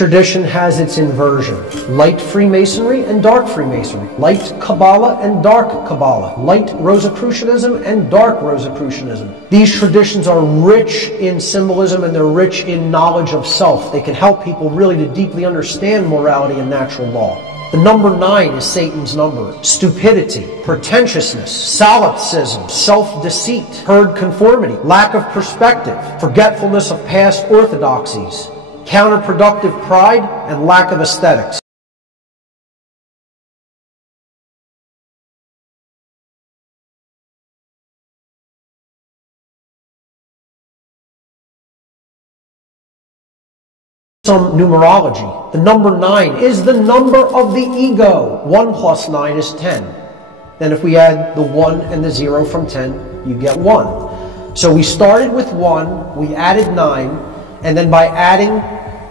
tradition has its inversion. Light Freemasonry and dark Freemasonry. Light Kabbalah and dark Kabbalah. Light Rosicrucianism and dark Rosicrucianism. These traditions are rich in symbolism and they're rich in knowledge of self. They can help people really to deeply understand morality and natural law. The number 9 is Satan's number. Stupidity, pretentiousness, solipsism, self-deceit, herd conformity, lack of perspective, forgetfulness of past orthodoxies, counterproductive pride, and lack of aesthetics. Some numerology. The number 9 is the number of the ego. 1 plus 9 is 10. Then if we add the 1 and the 0 from 10, you get 1. So we started with 1, we added 9, and then by adding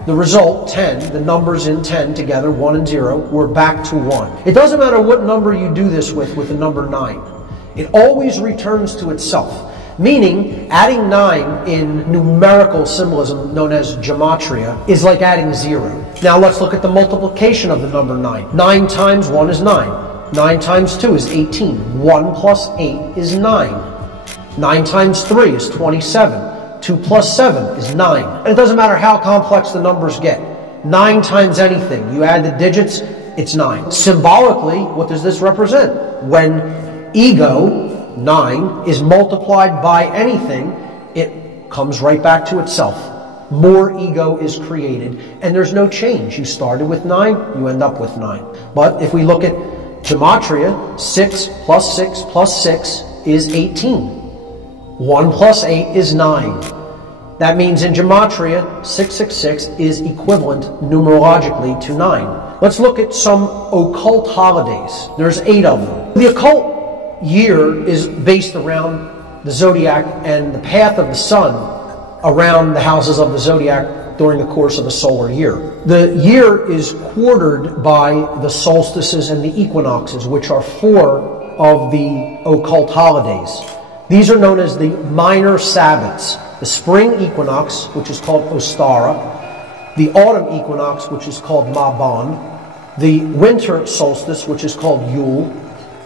the result, 10, the numbers in 10 together, 1 and 0, we're back to 1. It doesn't matter what number you do this with the number 9. It always returns to itself. Meaning, adding 9 in numerical symbolism, known as gematria, is like adding 0. Now let's look at the multiplication of the number 9. 9 times 1 is 9. 9 times 2 is 18. 1 plus 8 is 9. 9 times 3 is 27. 2 plus 7 is 9. And it doesn't matter how complex the numbers get. 9 times anything. You add the digits, it's 9. Symbolically, what does this represent? When ego, 9, is multiplied by anything, it comes right back to itself. More ego is created, and there's no change. You started with 9, you end up with 9. But if we look at gematria, 6 plus 6 plus 6 is 18. 1 plus 8 is 9. That means in gematria, 666 is equivalent numerologically to 9. Let's look at some occult holidays. There's 8 of them. The occult year is based around the zodiac and the path of the sun around the houses of the zodiac during the course of the solar year. The year is quartered by the solstices and the equinoxes, which are 4 of the occult holidays. These are known as the minor Sabbats. The spring equinox, which is called Ostara, the autumn equinox, which is called Mabon, the winter solstice, which is called Yule,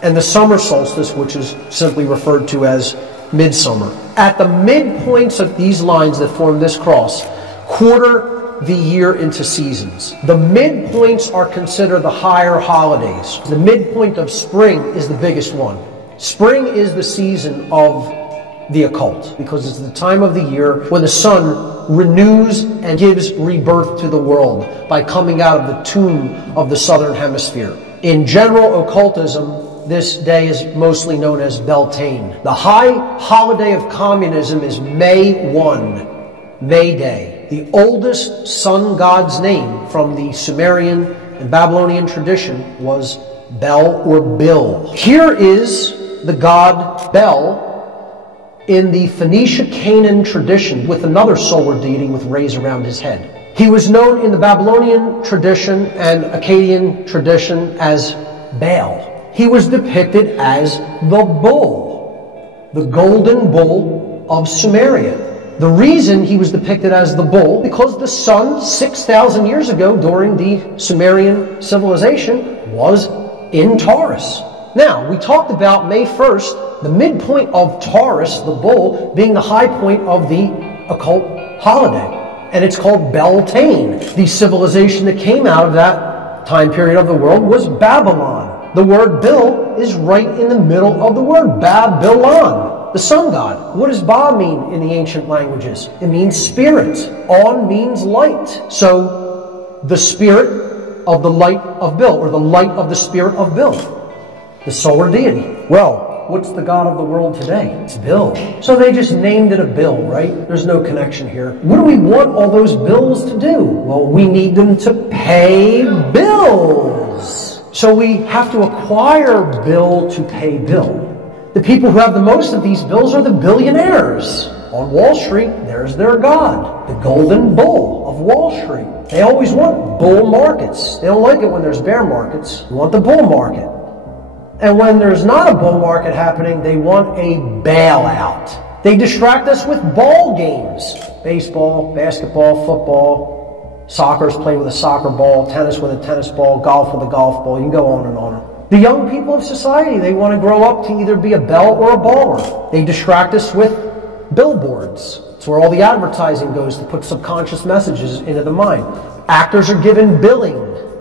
and the summer solstice, which is simply referred to as midsummer. At the midpoints of these lines that form this cross, quarter the year into seasons. The midpoints are considered the higher holidays. The midpoint of spring is the biggest one. Spring is the season of the occult because it's the time of the year when the sun renews and gives rebirth to the world by coming out of the tomb of the southern hemisphere. In general occultism, this day is mostly known as Beltane. The high holiday of communism is May 1, May Day. The oldest sun god's name from the Sumerian and Babylonian tradition was Bel or Bil. Here is the god Bel in the Phoenicia-Canaan tradition with another solar deity with rays around his head. He was known in the Babylonian tradition and Akkadian tradition as Baal. He was depicted as the bull, the golden bull of Sumeria. The reason he was depicted as the bull, because the sun 6,000 years ago during the Sumerian civilization was in Taurus. Now, we talked about May 1st, the midpoint of Taurus, the bull, being the high point of the occult holiday. And it's called Beltane. The civilization that came out of that time period of the world was Babylon. The word Bil is right in the middle of the word, Babylon, the sun god. What does Ba mean in the ancient languages? It means spirit. On means light. So, the spirit of the light of Bil, or the light of the spirit of Bil, the solar deity. Well, what's the god of the world today? It's Bil. So they just named it a Bil, right? There's no connection here. What do we want all those bills to do? Well, we need them to pay bills. So we have to acquire Bill to pay Bill. The people who have the most of these bills are the billionaires. On Wall Street, there's their god, the golden bull of Wall Street. They always want bull markets. They don't like it when there's bear markets. They want the bull market. And when there's not a bull market happening, they want a bailout. They distract us with ball games. Baseball, basketball, football, Soccer is played with a soccer ball, tennis with a tennis ball, golf with a golf ball. You can go on and on. The young people of society, they want to grow up to either be a belle or a baller. They distract us with billboards. It's where all the advertising goes to put subconscious messages into the mind. Actors are given billing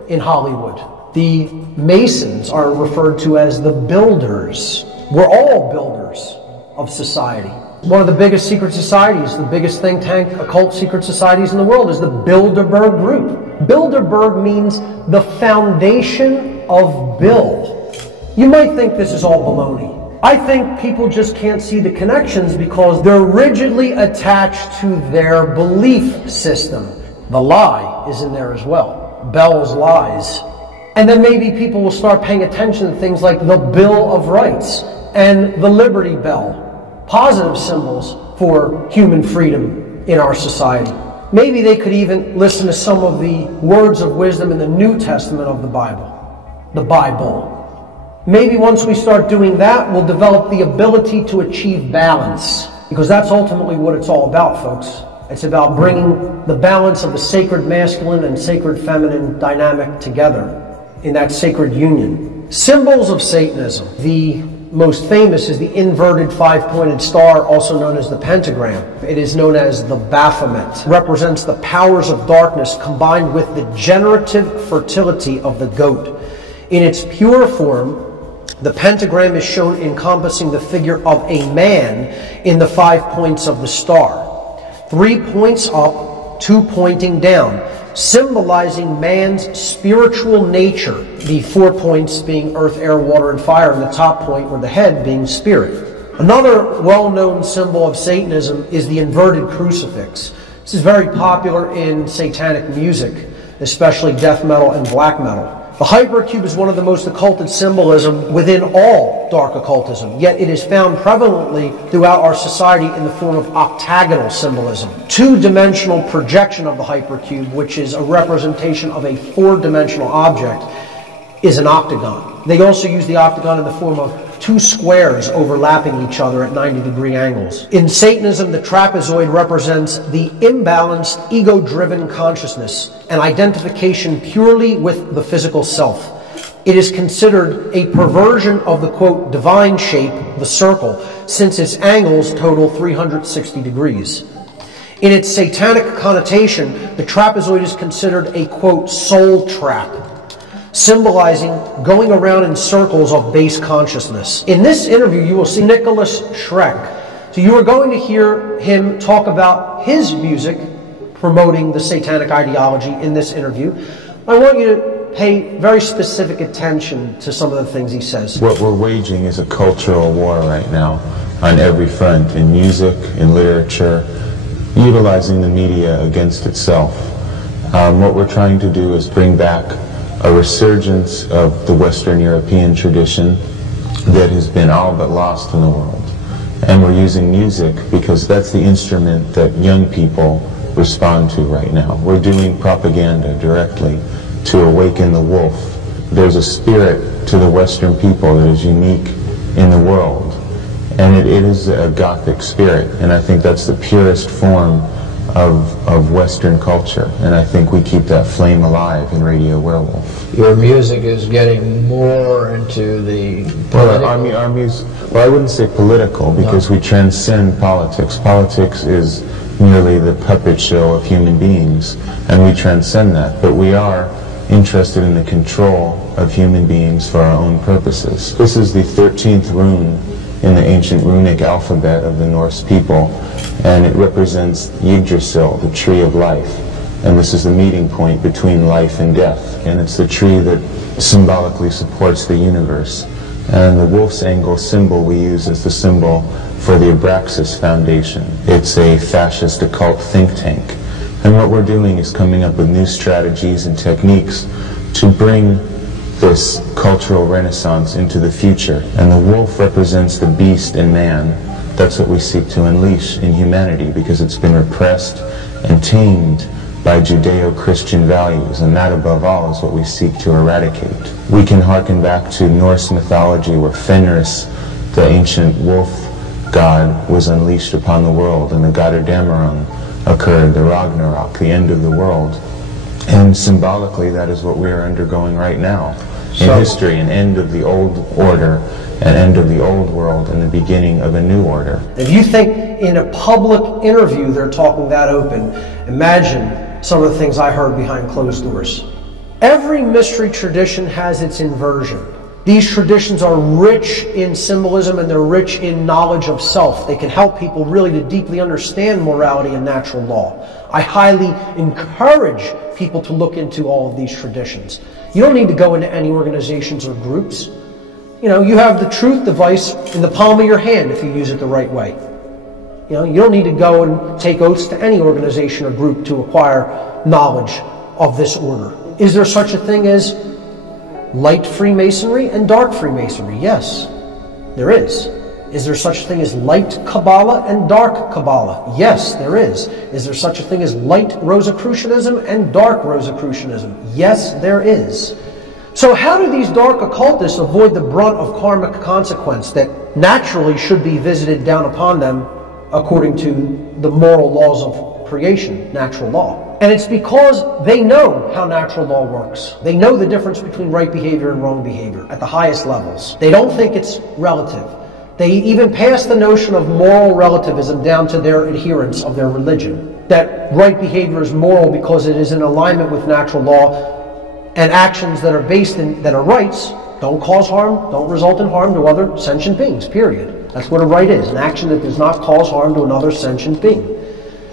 in Hollywood. The Masons are referred to as the builders. We're all builders of society. One of the biggest secret societies, the biggest think tank, occult secret societies in the world is the Bilderberg Group. Bilderberg means the foundation of Bill. You might think this is all baloney. I think people just can't see the connections because they're rigidly attached to their belief system. The lie is in there as well. Bell's lies. And then maybe people will start paying attention to things like the Bill of Rights and the Liberty Bell. Positive symbols for human freedom in our society. Maybe they could even listen to some of the words of wisdom in the New Testament of the Bible. The Bible. Maybe once we start doing that, we'll develop the ability to achieve balance. Because that's ultimately what it's all about, folks. It's about bringing the balance of the sacred masculine and sacred feminine dynamic together in that sacred union. Symbols of Satanism. The most famous is the inverted five-pointed star, also known as the pentagram. It is known as the Baphomet. It represents the powers of darkness combined with the generative fertility of the goat. In its pure form, the pentagram is shown encompassing the figure of a man in the 5 points of the star. 3 points up, 2 pointing down, symbolizing man's spiritual nature. The 4 points being earth, air, water, and fire, and the top point, or the head, being spirit. Another well-known symbol of Satanism is the inverted crucifix. This is very popular in satanic music, especially death metal and black metal. The hypercube is one of the most occulted symbolism within all dark occultism, yet it is found prevalently throughout our society in the form of octagonal symbolism. Two-dimensional projection of the hypercube, which is a representation of a four-dimensional object, is an octagon. They also use the octagon in the form of two squares overlapping each other at 90-degree angles. In Satanism, the trapezoid represents the imbalanced, ego-driven consciousness, an identification purely with the physical self. It is considered a perversion of the, quote, divine shape, the circle, since its angles total 360 degrees. In its satanic connotation, the trapezoid is considered a, quote, soul trap, symbolizing going around in circles of base consciousness. In this interview, you will see Nicholas Schreck. So you are going to hear him talk about his music promoting the satanic ideology in this interview. I want you to pay very specific attention to some of the things he says. What we're waging is a cultural war right now on every front, in music, in literature, utilizing the media against itself. What we're trying to do is bring back a resurgence of the Western European tradition that has been all but lost in the world. And we're using music because that's the instrument that young people respond to right now. We're doing propaganda directly to awaken the wolf. There's a spirit to the Western people that is unique in the world, and it is a Gothic spirit, and I think that's the purest form of Western culture, and I think we keep that flame alive in Radio Werewolf. Your music is getting more into the well, our music, well, I wouldn't say political, because we transcend politics. Politics is merely the puppet show of human beings, and we transcend that, but we are interested in the control of human beings for our own purposes. This is the 13th rune in the ancient runic alphabet of the Norse people, and it represents Yggdrasil, the tree of life. And this is the meeting point between life and death. And it's the tree that symbolically supports the universe. And the wolf's angle symbol we use as the symbol for the Abraxas Foundation. It's a fascist occult think tank. And what we're doing is coming up with new strategies and techniques to bring this cultural renaissance into the future. And the wolf represents the beast in man. That's what we seek to unleash in humanity, because it's been repressed and tamed by Judeo-Christian values, and that above all is what we seek to eradicate. We can hearken back to Norse mythology, where Fenris, the ancient wolf god, was unleashed upon the world, and the Götterdämmerung occurred, the Ragnarok, the end of the world. And symbolically, that is what we are undergoing right now in history, an end of the old order, an end of the old world, and the beginning of a new order. If you think in a public interview they're talking that open, imagine some of the things I heard behind closed doors. Every mystery tradition has its inversion. These traditions are rich in symbolism and they're rich in knowledge of self. They can help people really to deeply understand morality and natural law. I highly encourage people to look into all of these traditions. You don't need to go into any organizations or groups. You know, you have the truth device in the palm of your hand if you use it the right way. You know, you don't need to go and take oaths to any organization or group to acquire knowledge of this order. Is there such a thing as light Freemasonry and dark Freemasonry? Yes, there is. Is there such a thing as light Kabbalah and dark Kabbalah? Yes, there is. Is there such a thing as light Rosicrucianism and dark Rosicrucianism? Yes, there is. So how do these dark occultists avoid the brunt of karmic consequence that naturally should be visited down upon them according to the moral laws of creation, natural law? And it's because they know how natural law works. They know the difference between right behavior and wrong behavior at the highest levels. They don't think it's relative. They even pass the notion of moral relativism down to their adherents of their religion. That right behavior is moral because it is in alignment with natural law, and actions that are based in, that are rights, don't cause harm, don't result in harm to other sentient beings, period. That's what a right is, an action that does not cause harm to another sentient being.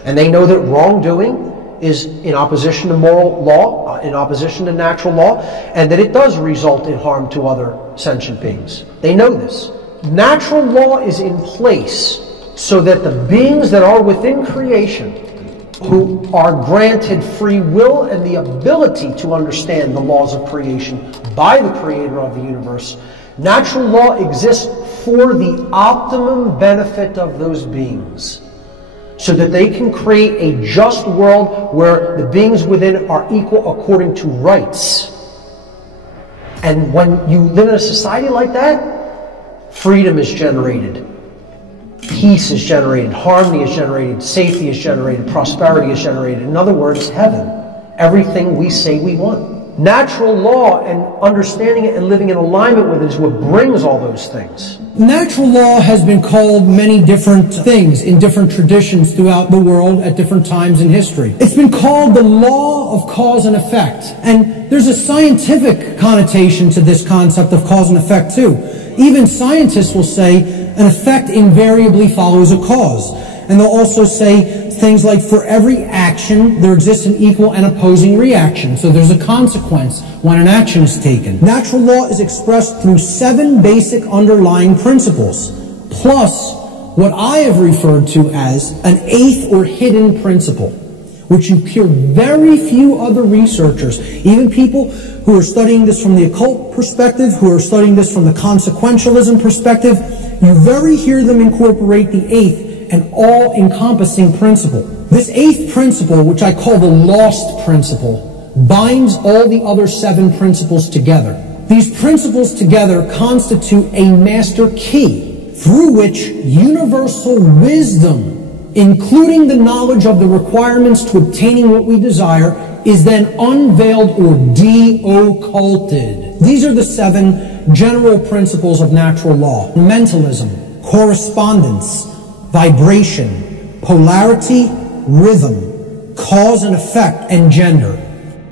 And they know that wrongdoing is in opposition to moral law, in opposition to natural law, and that it does result in harm to other sentient beings. They know this. Natural law is in place so that the beings that are within creation, who are granted free will and the ability to understand the laws of creation by the creator of the universe, natural law exists for the optimum benefit of those beings, so that they can create a just world where the beings within are equal according to rights. And when you live in a society like that, freedom is generated, peace is generated, harmony is generated, safety is generated, prosperity is generated. In other words, heaven. Everything we say we want. Natural law and understanding it and living in alignment with it is what brings all those things. Natural law has been called many different things in different traditions throughout the world at different times in history. It's been called the law of cause and effect. And there's a scientific connotation to this concept of cause and effect too. Even scientists will say an effect invariably follows a cause. And they'll also say things like, for every action, there exists an equal and opposing reaction. So there's a consequence when an action is taken. Natural law is expressed through 7 basic underlying principles, plus what I have referred to as an 8th or hidden principle, which you hear very few other researchers, even people who are studying this from the occult perspective, who are studying this from the consequentialism perspective, you very hear them incorporate the 8th and all-encompassing principle. This 8th principle, which I call the lost principle, binds all the other 7 principles together. These principles together constitute a master key through which universal wisdom, including the knowledge of the requirements to obtaining what we desire, is then unveiled or de-occulted. These are the 7 general principles of natural law: mentalism, correspondence, vibration, polarity, rhythm, cause and effect, and gender.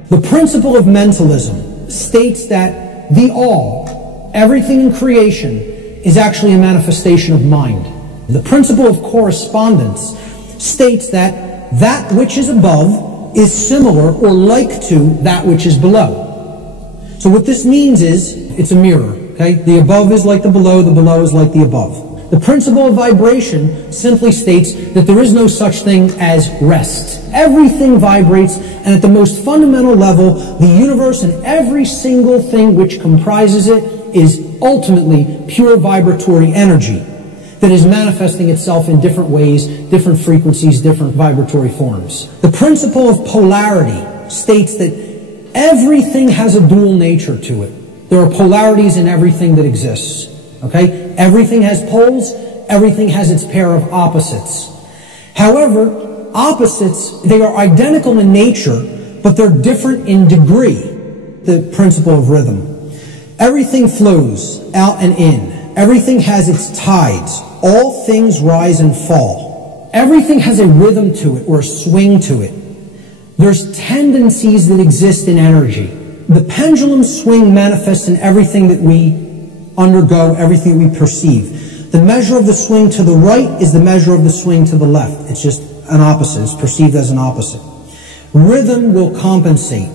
The principle of mentalism states that the all, everything in creation, is actually a manifestation of mind. The principle of correspondence states that that which is above is similar or like to that which is below. So what this means is, it's a mirror, okay? The above is like the below is like the above. The principle of vibration simply states that there is no such thing as rest. Everything vibrates, and at the most fundamental level, the universe and every single thing which comprises it is ultimately pure vibratory energy that is manifesting itself in different ways, different frequencies, different vibratory forms. The principle of polarity states that everything has a dual nature to it. There are polarities in everything that exists. Okay? Everything has poles, everything has its pair of opposites. However, opposites, they are identical in nature, but they're different in degree. The principle of rhythm. Everything flows out and in. Everything has its tides. All things rise and fall. Everything has a rhythm to it, or a swing to it. There's tendencies that exist in energy. The pendulum swing manifests in everything that we undergo, everything we perceive. The measure of the swing to the right is the measure of the swing to the left. It's just an opposite. It's perceived as an opposite. Rhythm will compensate.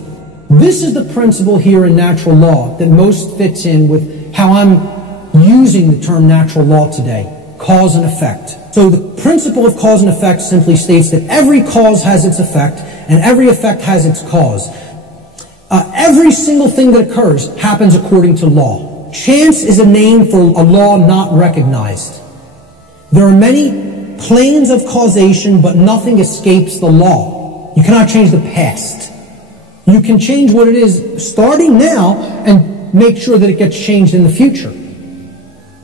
This is the principle here in natural law that most fits in with how I'm using the term natural law today. Cause and effect. So the principle of cause and effect simply states that every cause has its effect and every effect has its cause. Every single thing that occurs happens according to law. Chance is a name for a law not recognized. There are many planes of causation, but nothing escapes the law. You cannot change the past. You can change what it is starting now and make sure that it gets changed in the future.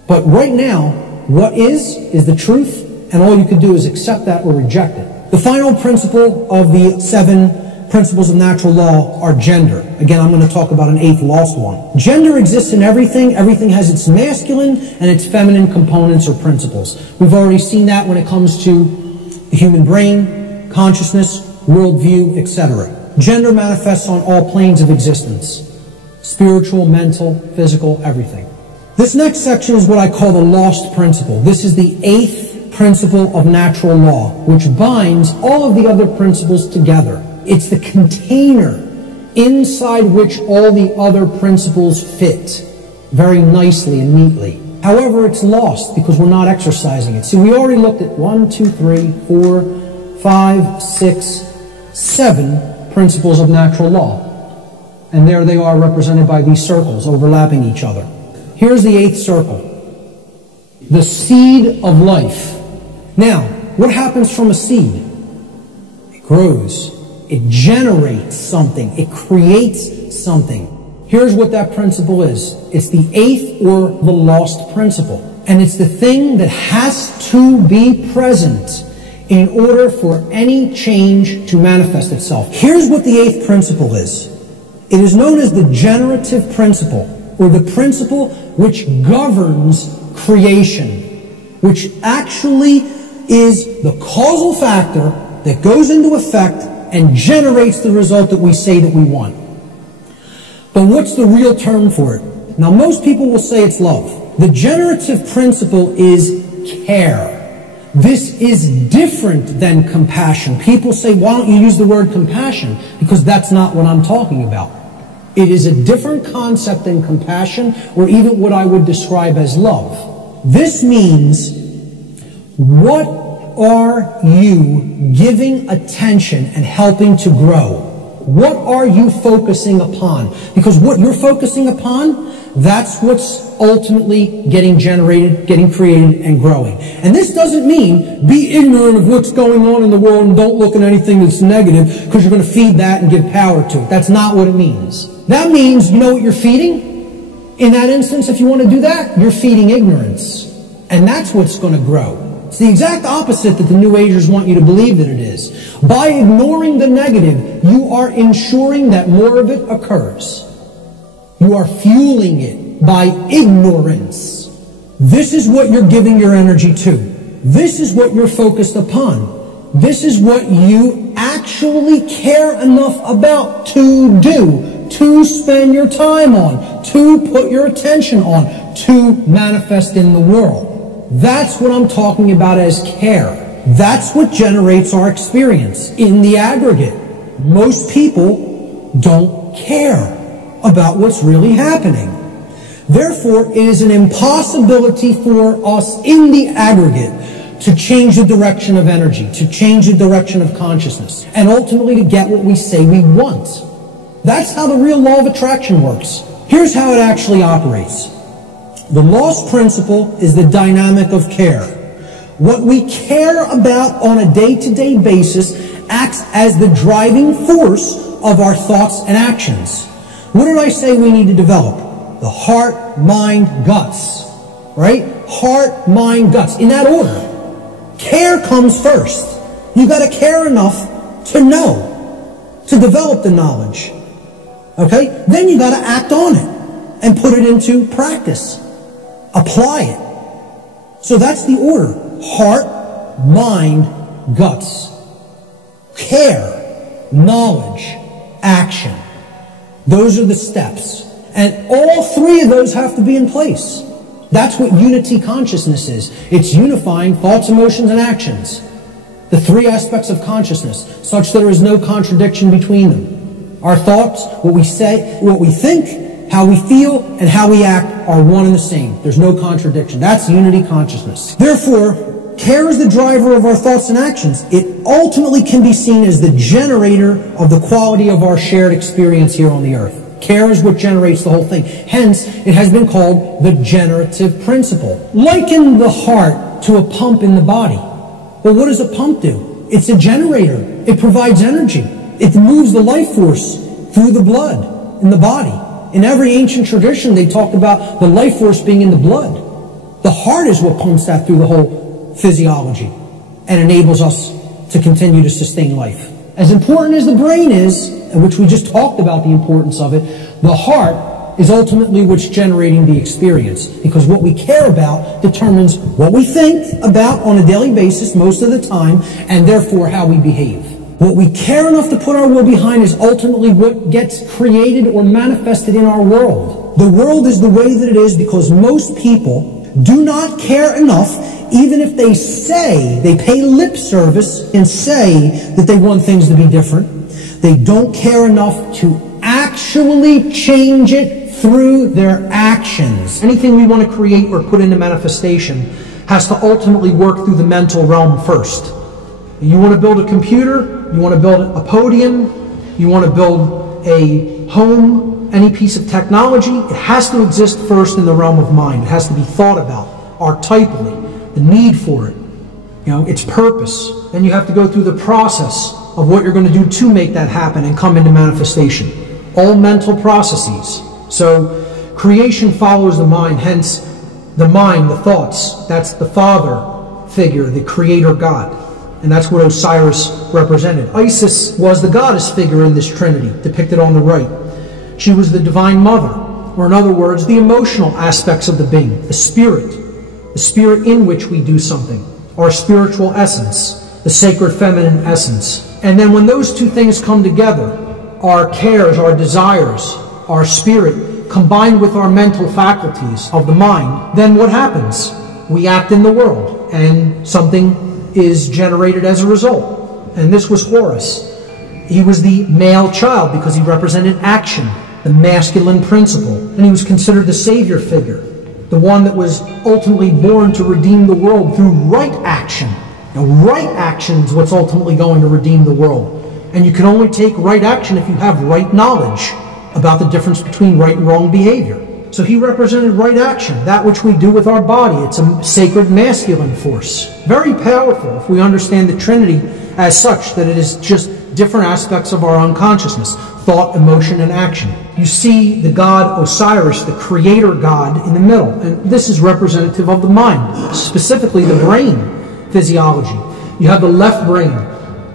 But right now, what is the truth, and all you can do is accept that or reject it. The final principle of the 7 principles of natural law are gender. Again, I'm going to talk about an 8th lost one. Gender exists in everything. Everything has its masculine and its feminine components or principles. We've already seen that when it comes to the human brain, consciousness, worldview, etc. Gender manifests on all planes of existence. Spiritual, mental, physical, everything. This next section is what I call the lost principle. This is the 8th principle of natural law, which binds all of the other principles together. It's the container inside which all the other principles fit very nicely and neatly. However, it's lost because we're not exercising it. See, we already looked at 1, 2, 3, 4, 5, 6, 7 principles of natural law. And there they are represented by these circles overlapping each other. Here's the 8th circle. The seed of life. Now, what happens from a seed? It grows. It generates something. It creates something. Here's what that principle is. It's the 8th or the lost principle. And it's the thing that has to be present in order for any change to manifest itself. Here's what the 8th principle is. It is known as the generative principle, or the principle which governs creation, which actually is the causal factor that goes into effect and generates the result that we say that we want. But what's the real term for it? Now, most people will say it's love. The generative principle is care. This is different than compassion. People say, why don't you use the word compassion? Because that's not what I'm talking about. It is a different concept than compassion, or even what I would describe as love. This means, what are you giving attention and helping to grow? What are you focusing upon? Because what you're focusing upon, that's what's ultimately getting generated, getting created, and growing. And this doesn't mean be ignorant of what's going on in the world and don't look at anything that's negative because you're going to feed that and give power to it. That's not what it means. That means, you know what you're feeding? In that instance, if you want to do that, you're feeding ignorance. And that's what's going to grow. It's the exact opposite that the New Agers want you to believe that it is. By ignoring the negative, you are ensuring that more of it occurs. You are fueling it by ignorance. This is what you're giving your energy to. This is what you're focused upon. This is what you actually care enough about to do, to spend your time on, to put your attention on, to manifest in the world. That's what I'm talking about as care. That's what generates our experience in the aggregate. Most people don't care about what's really happening. Therefore, it is an impossibility for us in the aggregate to change the direction of energy, to change the direction of consciousness, and ultimately to get what we say we want. That's how the real law of attraction works. Here's how it actually operates. The lost principle is the dynamic of care. What we care about on a day-to-day basis acts as the driving force of our thoughts and actions. What did I say we need to develop? The heart, mind, guts. Right? Heart, mind, guts. In that order. Care comes first. You've got to care enough to know. to develop the knowledge. Okay? Then you got to act on it and put it into practice. Apply it. So that's the order. Heart, mind, guts. Care, knowledge, action. Those are the steps. And all three of those have to be in place. That's what unity consciousness is. It's unifying thoughts, emotions, and actions. The three aspects of consciousness, such that there is no contradiction between them. Our thoughts, what we say, what we think, how we feel, and how we act are one and the same. There's no contradiction. That's unity consciousness. Therefore, care is the driver of our thoughts and actions. It ultimately can be seen as the generator of the quality of our shared experience here on the earth. Care is what generates the whole thing. Hence, it has been called the generative principle. Liken the heart to a pump in the body. Well, what does a pump do? It's a generator. It provides energy. It moves the life force through the blood in the body. In every ancient tradition, they talk about the life force being in the blood. The heart is what pumps that through the whole physiology and enables us to continue to sustain life. As important as the brain is, which we just talked about the importance of it, the heart is ultimately what's generating the experience, because what we care about determines what we think about on a daily basis most of the time, and therefore how we behave. What we care enough to put our will behind is ultimately what gets created or manifested in our world. The world is the way that it is because most people do not care enough, even if they say, they pay lip service and say that they want things to be different. They don't care enough to actually change it through their actions. Anything we want to create or put into manifestation has to ultimately work through the mental realm first. You want to build a computer, you want to build a podium, you want to build a home, any piece of technology, it has to exist first in the realm of mind. It has to be thought about archetypally, the need for it, its purpose. Then you have to go through the process of what you're going to do to make that happen and come into manifestation. All mental processes. So creation follows the mind, hence the mind, the thoughts, that's the father figure, the creator God. And that's what Osiris represented. Isis was the goddess figure in this trinity, depicted on the right. She was the divine mother, or in other words, the emotional aspects of the being, the spirit in which we do something, our spiritual essence, the sacred feminine essence. And then when those two things come together, our cares, our desires, our spirit, combined with our mental faculties of the mind, then what happens? We act in the world, and something is generated as a result. And this was Horus. He was the male child because he represented action, the masculine principle. And he was considered the savior figure, the one that was ultimately born to redeem the world through right action. Now, right action is what's ultimately going to redeem the world. And you can only take right action if you have right knowledge about the difference between right and wrong behavior. So he represented right action, that which we do with our body. It's a sacred masculine force. Very powerful if we understand the Trinity as such, that it is just different aspects of our unconsciousness, thought, emotion, and action. You see the god Osiris, the creator god, in the middle. And this is representative of the mind, specifically the brain physiology. You have the left brain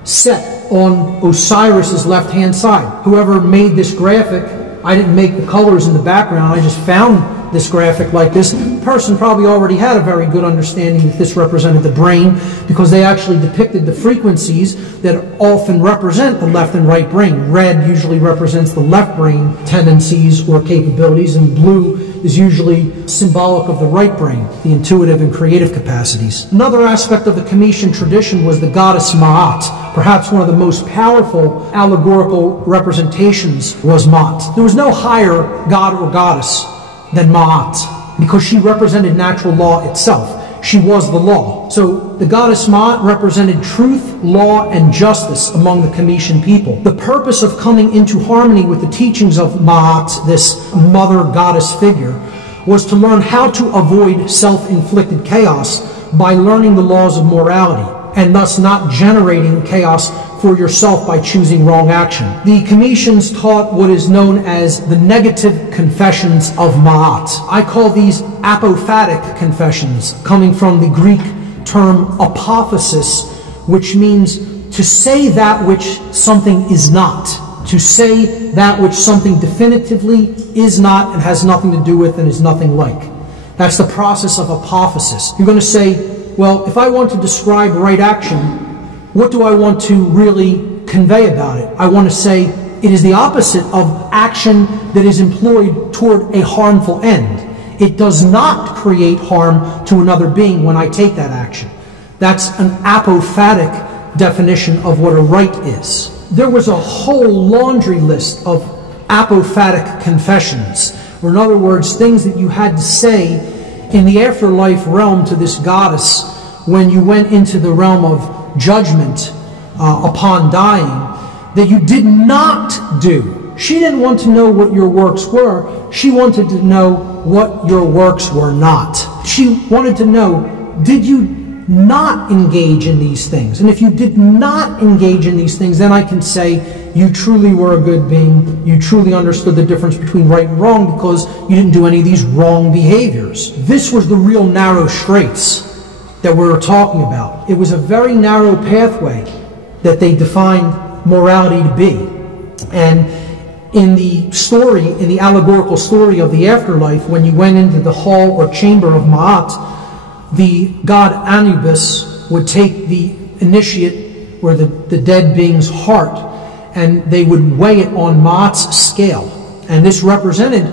set on Osiris's left-hand side. Whoever made this graphic, I didn't make the colors in the background, I just found this graphic like this. The person probably already had a very good understanding that this represented the brain, because they actually depicted the frequencies that often represent the left and right brain. Red usually represents the left brain tendencies or capabilities, and blue is usually symbolic of the right brain, the intuitive and creative capacities. Another aspect of the Comitian tradition was the goddess Ma'at. Perhaps one of the most powerful allegorical representations was Ma'at. There was no higher god or goddess than Ma'at, because she represented natural law itself. She was the law. So the goddess Ma'at represented truth, law, and justice among the Comitian people. The purpose of coming into harmony with the teachings of Ma'at, this mother goddess figure, was to learn how to avoid self-inflicted chaos by learning the laws of morality, and thus not generating chaos for yourself by choosing wrong action. The Comitians taught what is known as the negative confessions of Ma'at. I call these apophatic confessions, coming from the Greek term apophasis, which means to say that which something is not. to say that which something definitively is not and has nothing to do with and is nothing like. That's the process of apophasis. You're going to say, well, if I want to describe right action, what do I want to really convey about it? I want to say it is the opposite of action that is employed toward a harmful end. It does not create harm to another being when I take that action. That's an apophatic definition of what a right is. There was a whole laundry list of apophatic confessions, or in other words, things that you had to say in the afterlife realm to this goddess when you went into the realm of judgment upon dying, that you did not do. She didn't want to know what your works were. She wanted to know what your works were not. She wanted to know, did you not engage in these things? And if you did not engage in these things, then I can say you truly were a good being. You truly understood the difference between right and wrong because you didn't do any of these wrong behaviors. This was the real narrow straits that we were talking about. It was a very narrow pathway that they defined morality to be. And in the story, in the allegorical story of the afterlife, when you went into the hall or chamber of Ma'at, the god Anubis would take the initiate or the dead being's heart and they would weigh it on Ma'at's scale. And this represented,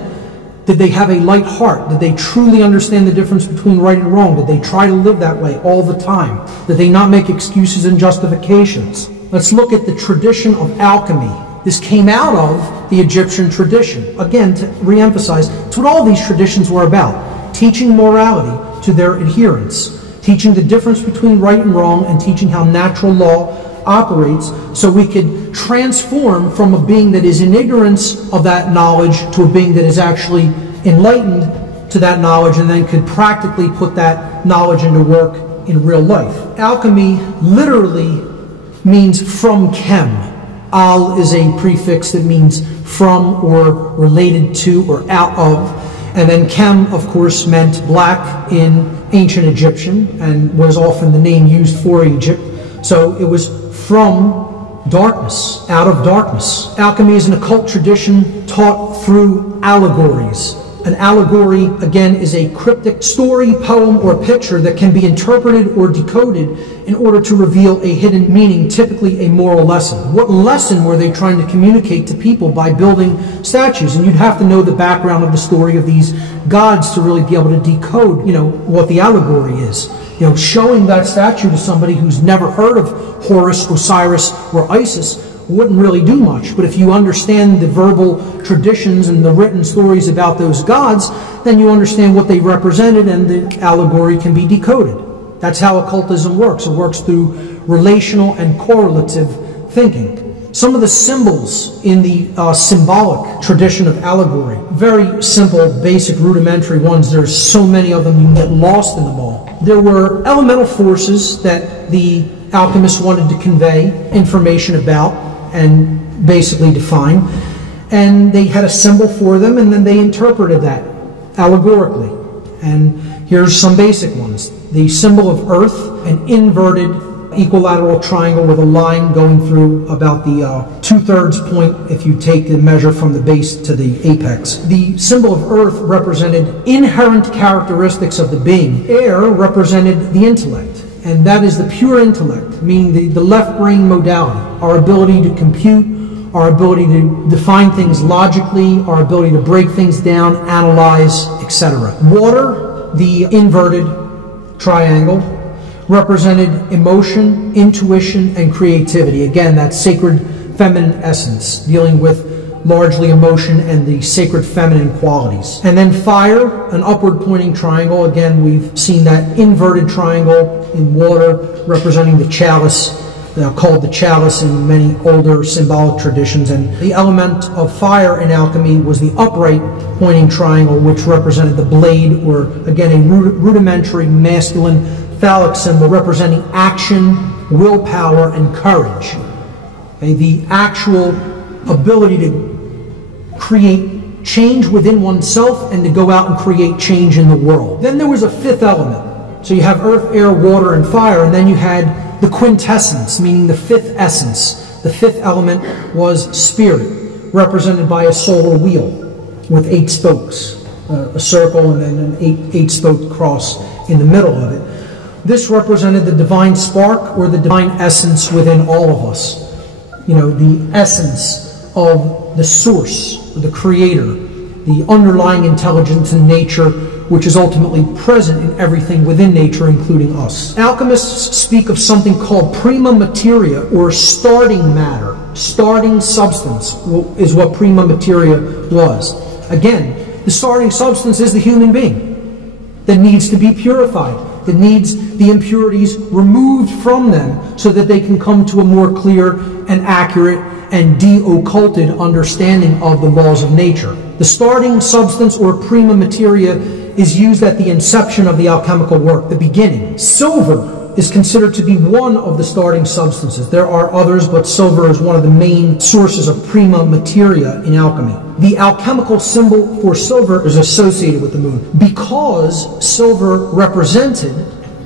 did they have a light heart? Did they truly understand the difference between right and wrong? Did they try to live that way all the time? Did they not make excuses and justifications? Let's look at the tradition of alchemy. This came out of the Egyptian tradition. Again, to re-emphasize, it's what all these traditions were about. Teaching morality to their adherents. Teaching the difference between right and wrong and teaching how natural law operates so we could transform from a being that is in ignorance of that knowledge to a being that is actually enlightened to that knowledge and then could practically put that knowledge into work in real life. Alchemy literally means from chem. Al is a prefix that means from or related to or out of. And then chem, of course, meant black in ancient Egyptian and was often the name used for Egypt. So it was from darkness, out of darkness. Alchemy is an occult tradition taught through allegories. An allegory, again, is a cryptic story, poem, or picture that can be interpreted or decoded in order to reveal a hidden meaning, typically a moral lesson. What lesson were they trying to communicate to people by building statues? And you'd have to know the background of the story of these gods to really be able to decode, what the allegory is. Showing that statue to somebody who's never heard of Horus, Osiris, or Isis wouldn't really do much. But if you understand the verbal traditions and the written stories about those gods, then you understand what they represented and the allegory can be decoded. That's how occultism works. It works through relational and correlative thinking. Some of the symbols in the symbolic tradition of allegory, very simple, basic, rudimentary ones. There's so many of them you can get lost in them all. There were elemental forces that the alchemists wanted to convey information about and basically define. And they had a symbol for them, and then they interpreted that allegorically. And here's some basic ones. The symbol of earth, an inverted equilateral triangle with a line going through about the 2/3 point if you take the measure from the base to the apex. The symbol of earth represented inherent characteristics of the being. Air represented the intellect, and that is the pure intellect, meaning the left brain modality, our ability to compute, our ability to define things logically, our ability to break things down, analyze, etc. Water, the inverted triangle, represented emotion, intuition, and creativity. Again, that sacred feminine essence, dealing with largely emotion and the sacred feminine qualities. And then fire, an upward pointing triangle. Again, we've seen that inverted triangle in water, representing the chalice, called the chalice in many older symbolic traditions. And the element of fire in alchemy was the upright pointing triangle, which represented the blade, or again, a rudimentary masculine phallic symbol representing action, willpower, and courage. Okay, the actual ability to create change within oneself and to go out and create change in the world. Then there was a fifth element. So you have earth, air, water, and fire, and then you had the quintessence, meaning the fifth essence, The fifth element was spirit, represented by a solar wheel with 8 spokes, a circle and then an eight-spoke cross in the middle of it. This represented the divine spark or the divine essence within all of us. You know, the essence of the source, the creator, the underlying intelligence in nature, which is ultimately present in everything within nature, including us. Alchemists speak of something called prima materia, or starting matter. Starting substance is what prima materia was. Again, the starting substance is the human being that needs to be purified, that needs the impurities removed from them so that they can come to a more clear and accurate and de-occulted understanding of the laws of nature. The starting substance, or prima materia, is used at the inception of the alchemical work, the beginning. Silver is considered to be one of the starting substances. There are others, but silver is one of the main sources of prima materia in alchemy. The alchemical symbol for silver is associated with the moon because silver represented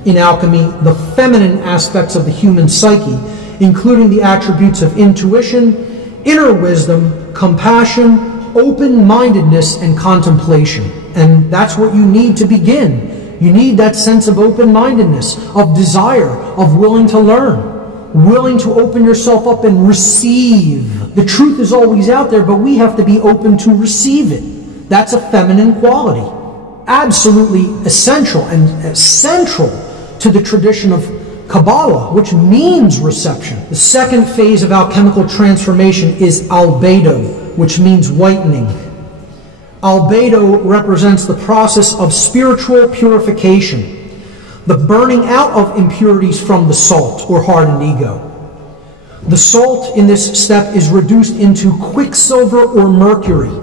in alchemy the feminine aspects of the human psyche, including the attributes of intuition, inner wisdom, compassion, open-mindedness, and contemplation. And that's what you need to begin. You need that sense of open-mindedness, of desire, of willing to learn, willing to open yourself up and receive. The truth is always out there, but we have to be open to receive it. That's a feminine quality. Absolutely essential and central to the tradition of Kabbalah, which means reception. The second phase of alchemical transformation is albedo, which means whitening. Albedo represents the process of spiritual purification, the burning out of impurities from the salt or hardened ego. The salt in this step is reduced into quicksilver or mercury,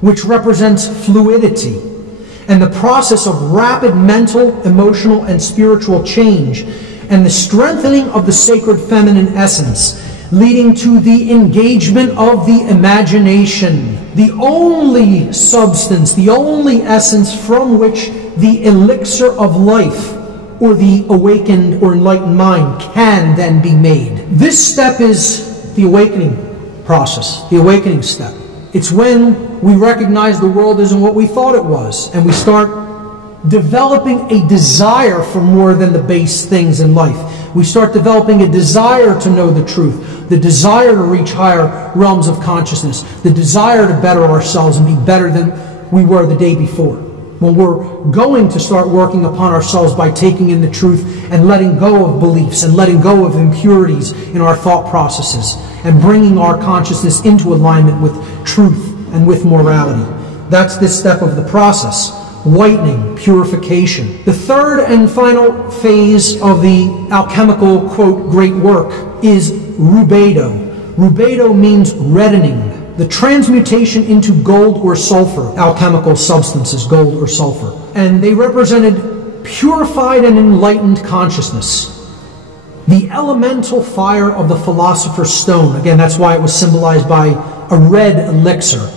which represents fluidity, and the process of rapid mental, emotional, and spiritual change, and the strengthening of the sacred feminine essence, leading to the engagement of the imagination, the only substance, the only essence from which the elixir of life, or the awakened or enlightened mind, can then be made. This step is the awakening process, the awakening step. It's when we recognize the world isn't what we thought it was, and we start developing a desire for more than the base things in life. We start developing a desire to know the truth, the desire to reach higher realms of consciousness, the desire to better ourselves and be better than we were the day before. When we're going to start working upon ourselves by taking in the truth and letting go of beliefs and letting go of impurities in our thought processes and bringing our consciousness into alignment with truth and with morality. That's this step of the process. Whitening, purification. The third and final phase of the alchemical, quote, great work is rubedo. Rubedo means reddening, the transmutation into gold or sulfur, alchemical substances, gold or sulfur. And they represented purified and enlightened consciousness. The elemental fire of the philosopher's stone. Again, that's why it was symbolized by a red elixir.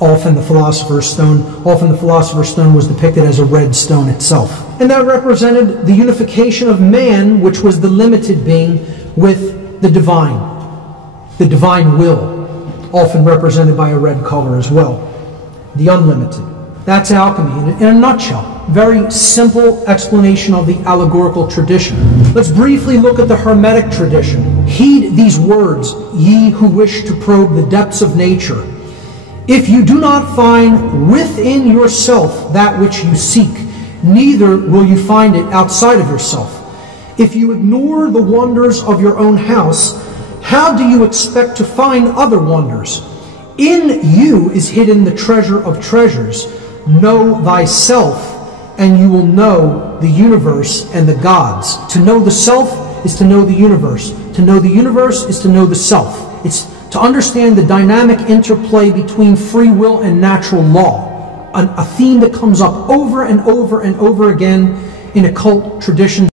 Often the philosopher's stone was depicted as a red stone itself. And that represented the unification of man, which was the limited being, with the divine will, often represented by a red color as well, the unlimited. That's alchemy in a nutshell. Very simple explanation of the allegorical tradition. Let's briefly look at the Hermetic tradition. Heed these words, ye who wish to probe the depths of nature. If you do not find within yourself that which you seek, neither will you find it outside of yourself. If you ignore the wonders of your own house, how do you expect to find other wonders? In you is hidden the treasure of treasures. Know thyself, and you will know the universe and the gods. To know the self is to know the universe. To know the universe is to know the self. It's to understand the dynamic interplay between free will and natural law, a theme that comes up over and over and over again in occult traditions.